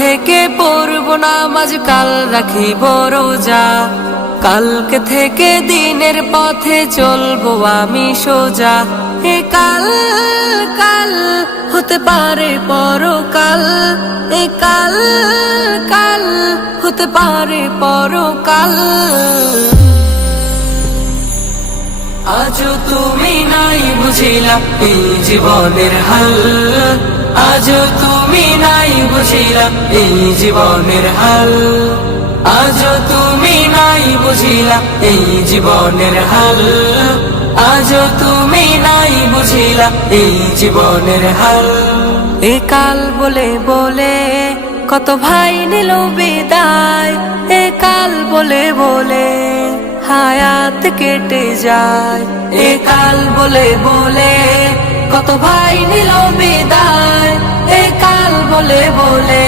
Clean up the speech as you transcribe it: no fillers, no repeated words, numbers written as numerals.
থেকে পড়ব নামাজ, কাল রাখিব রোজা। কালকে থেকে দিনের পথে চলবো আমি সোজা। এ কাল কাল হতে পারে পরকাল, এ কাল কাল হতে পারে পরকাল। আজও তুমি নাই বুঝিলা এই জীবনের হাল, আজও তুমি নাই বুঝিলা এই জীবনের হাল, আজও তুমি নাই বুঝিলা এই জীবনের হাল, আজও তুমি নাই বুঝিলা এই জীবনের হাল। এ কাল বলে বলে কত ভাই নিল বিদায়, এ কাল বলে বলে হায়াত কেটে যায়। এ কাল বলে বলে কত ভাই নিল বিদায়, এ কাল বলে বলে